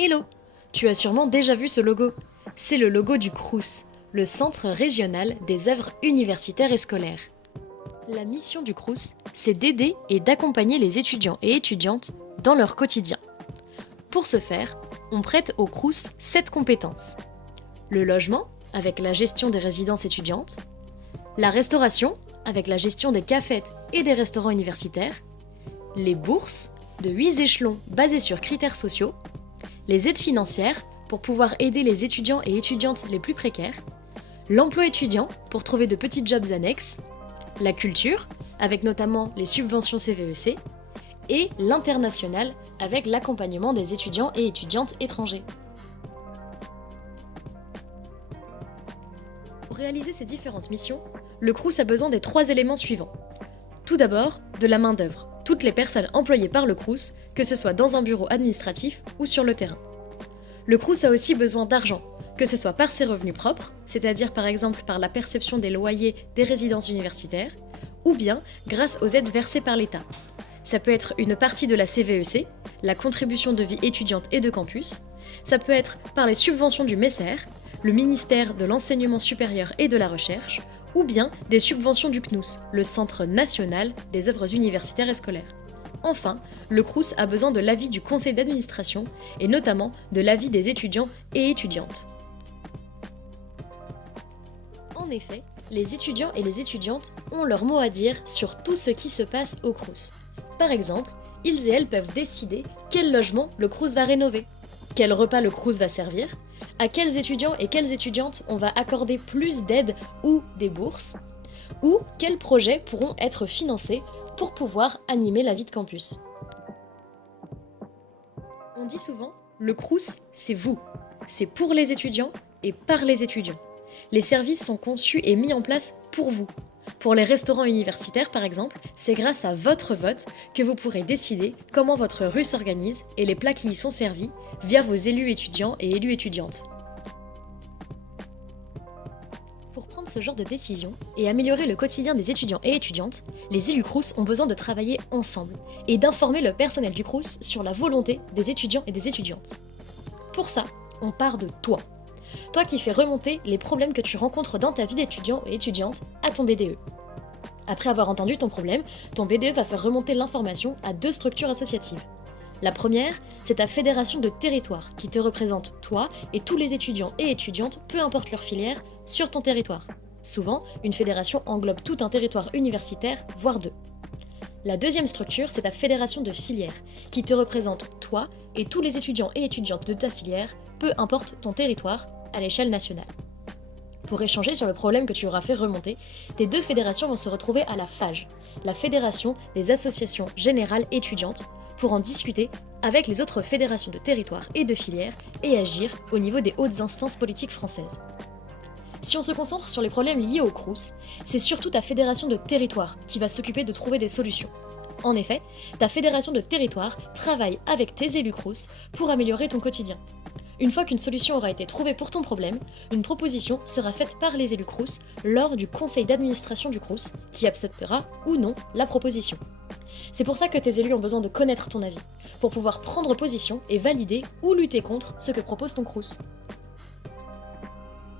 Hello! Tu as sûrement déjà vu ce logo. C'est le logo du Crous, le Centre régional des œuvres universitaires et scolaires. La mission du Crous, c'est d'aider et d'accompagner les étudiants et étudiantes dans leur quotidien. Pour ce faire, on prête au Crous 7 compétences. Le logement, avec la gestion des résidences étudiantes. La restauration, avec la gestion des cafettes et des restaurants universitaires. Les bourses, de 8 échelons basés sur critères sociaux. Les aides financières, pour pouvoir aider les étudiants et étudiantes les plus précaires. L'emploi étudiant, pour trouver de petits jobs annexes. La culture, avec notamment les subventions CVEC. Et l'international, avec l'accompagnement des étudiants et étudiantes étrangers. Pour réaliser ces différentes missions, le Crous a besoin des 3 éléments suivants. Tout d'abord, de la main-d'œuvre, toutes les personnes employées par le Crous, que ce soit dans un bureau administratif ou sur le terrain. Le Crous a aussi besoin d'argent, que ce soit par ses revenus propres, c'est-à-dire par exemple par la perception des loyers des résidences universitaires, ou bien grâce aux aides versées par l'État. Ça peut être une partie de la CVEC, la contribution de vie étudiante et de campus, ça peut être par les subventions du MESSER, le ministère de l'Enseignement supérieur et de la Recherche, ou bien des subventions du CNUS, le Centre national des œuvres universitaires et scolaires. Enfin, le Crous a besoin de l'avis du conseil d'administration et notamment de l'avis des étudiants et étudiantes. En effet, les étudiants et les étudiantes ont leur mot à dire sur tout ce qui se passe au Crous. Par exemple, ils et elles peuvent décider quel logement le Crous va rénover, quel repas le Crous va servir, à quels étudiants et quelles étudiantes on va accorder plus d'aides ou des bourses, ou quels projets pourront être financés pour pouvoir animer la vie de campus. On dit souvent, le Crous, c'est vous. C'est pour les étudiants et par les étudiants. Les services sont conçus et mis en place pour vous. Pour les restaurants universitaires, par exemple, c'est grâce à votre vote que vous pourrez décider comment votre rue s'organise et les plats qui y sont servis via vos élus étudiants et élus étudiantes. Pour prendre ce genre de décision et améliorer le quotidien des étudiants et étudiantes, les élus Crous ont besoin de travailler ensemble et d'informer le personnel du Crous sur la volonté des étudiants et des étudiantes. Pour ça, on part de toi. Toi qui fais remonter les problèmes que tu rencontres dans ta vie d'étudiant et étudiante à ton BDE. Après avoir entendu ton problème, ton BDE va faire remonter l'information à 2 structures associatives. La première, c'est ta fédération de territoire qui te représente toi et tous les étudiants et étudiantes, peu importe leur filière, sur ton territoire. Souvent, une fédération englobe tout un territoire universitaire, voire 2. La deuxième structure, c'est ta fédération de filière, qui te représente toi et tous les étudiants et étudiantes de ta filière, peu importe ton territoire, à l'échelle nationale. Pour échanger sur le problème que tu auras fait remonter, tes 2 fédérations vont se retrouver à la FAGE, la Fédération des associations générales étudiantes, pour en discuter avec les autres fédérations de territoire et de filière et agir au niveau des hautes instances politiques françaises. Si on se concentre sur les problèmes liés au Crous, c'est surtout ta fédération de territoire qui va s'occuper de trouver des solutions. En effet, ta fédération de territoire travaille avec tes élus Crous pour améliorer ton quotidien. Une fois qu'une solution aura été trouvée pour ton problème, une proposition sera faite par les élus Crous lors du conseil d'administration du Crous qui acceptera ou non la proposition. C'est pour ça que tes élus ont besoin de connaître ton avis, pour pouvoir prendre position et valider ou lutter contre ce que propose ton Crous.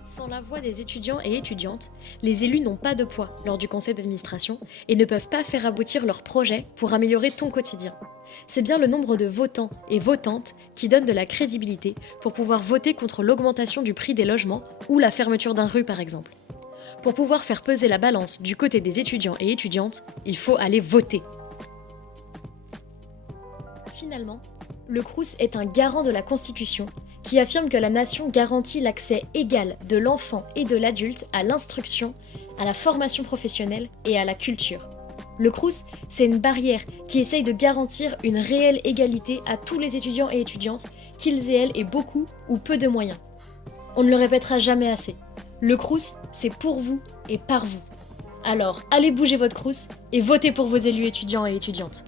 Sans la voix des étudiants et étudiantes, les élus n'ont pas de poids lors du conseil d'administration et ne peuvent pas faire aboutir leurs projets pour améliorer ton quotidien. C'est bien le nombre de votants et votantes qui donne de la crédibilité pour pouvoir voter contre l'augmentation du prix des logements ou la fermeture d'un rue par exemple. Pour pouvoir faire peser la balance du côté des étudiants et étudiantes, il faut aller voter. Finalement, le Crous est un garant de la Constitution qui affirme que la nation garantit l'accès égal de l'enfant et de l'adulte à l'instruction, à la formation professionnelle et à la culture. Le Crous, c'est une barrière qui essaye de garantir une réelle égalité à tous les étudiants et étudiantes, qu'ils et elles aient beaucoup ou peu de moyens. On ne le répétera jamais assez. Le Crous, c'est pour vous et par vous. Alors, allez bouger votre Crous et votez pour vos élus étudiants et étudiantes.